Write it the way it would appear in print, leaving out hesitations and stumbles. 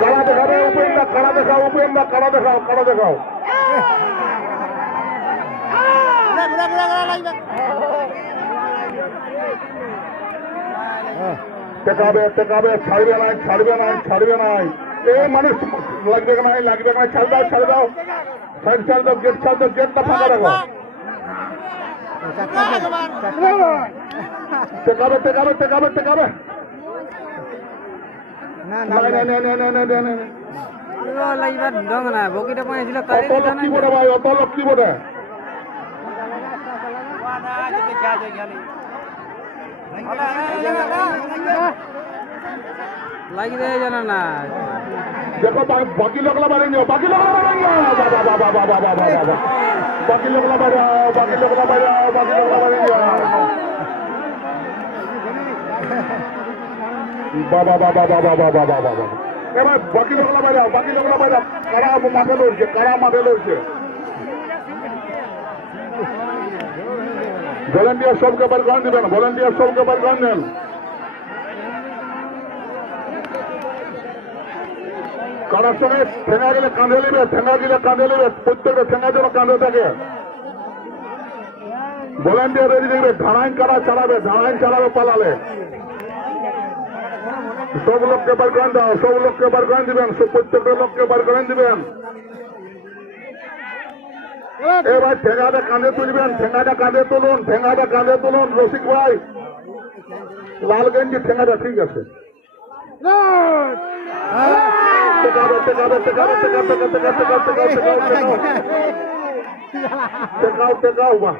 কারা দেখাবে উপেন্দা, কারা দেখাও উপেন্দা, কারা দেখাও, কারা দেখাও। টেকাবে টেকাবে, ছাড়বে নাই, ছাড়বে নাই, ছাড়বে নাই। এই মানুষ লাগবে নাই, লাগবে নাই, ছাড় দাও, ছাড় দাও, সাইড ছাড় দাও, গেট ছাড় দাও, গেটটা ফাঁকা রাখো। টেকাবে টেকাবে টেকাবে টেকাবে। অত লোক কি বলে লাগি দেয় জানা না। देखो बाकी लोग बढ़ेंगे, बाकी लोग बढ़ेंगे, बाकी लोग बढ़ाओ, बाकी लोग बढ़ाओ, बाकी लोग बढ़ेंगे। बाबा बाबा बाबा बाबा बाबा बाबा बाकी लोग बढ़ाओ, बाकी लोग बढ़ाओ। कड़ा माथे लड़ছে, कड़ा माथे लड़ছে। ভলেন্টিয়ার সবকে বার করে দিবেন, ভলেন্টিয়ার সবকে বার করে দেন। কারার সঙ্গে ঠেঙা গেলে কাঁধে নেবে, ঠেঙা গেলে কাঁধে নেবে, প্রত্যেকটা ঠেঙা যেন কাঁধে থাকে। ভলেন্টিয়ার রেডি দেখবে, ধারাইন কারা চালাবে, ধারাইন চালাবে পালালে। সব লোককে বার করে দাও, সব লোককে বার করে দিবেন, প্রত্যেকটা লোককে বার করে দিবেন। এবার ঠেঙাটা কাঁধে তুলবেন, ঠেঙাটা কাঁধে তুলুন, ঠেঙাটা কাঁধে তুলুন। রসিক ভাই লাল গেঞ্জি ঠেঙাটা ঠিক আছে। টেকাবে টেকাবে টেকাবে টেকাবে টেকাবে টেকাবে টেকাও টেকাও টেকাও বাহ।